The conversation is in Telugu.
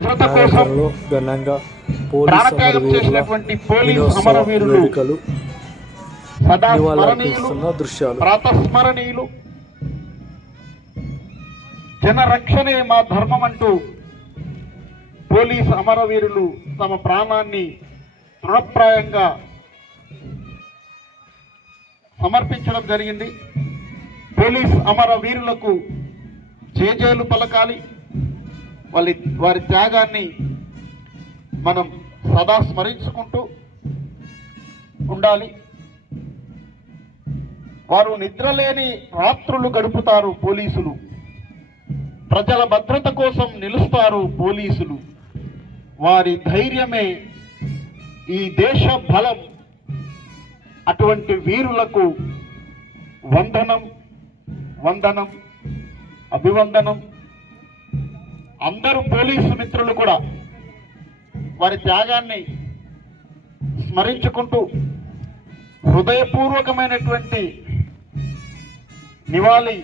నాగరికతలో ఘనంగా పోలీస్ అమరవీరుల దినోత్సవ వేడుకలు నివాళులర్పిస్తున్న దృశ్యాలు. ప్రాతస్మరణీయులు, జనరక్షణే మా ధర్మం అంటూ పోలీస్ అమరవీరులు తమ ప్రాణాన్ని తృణప్రాయంగా సమర్పించడం జరిగింది. పోలీస్ అమరవీరులకు జేజేలు పలకాలి. వారి త్యాగాన్ని మనం సదా స్మరించుకుంటూ ఉండాలి. వారు నిద్రలేని రాత్రులు గడుపుతారు పోలీసులు, ప్రజల భద్రత కోసం నిలుస్తారు పోలీసులు. వారి ధైర్యమే ఈ దేశ బలం. అటువంటి వీరులకు వందనం, వందనం, అభివందనం. అందరూ పోలీసు మిత్రులు కూడా వారి త్యాగాన్ని స్మరించుకుంటూ హృదయపూర్వకమైనటువంటి నివాళి